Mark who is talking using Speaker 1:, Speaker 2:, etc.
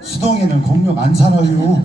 Speaker 1: 수동이는 공룡 안 살아요.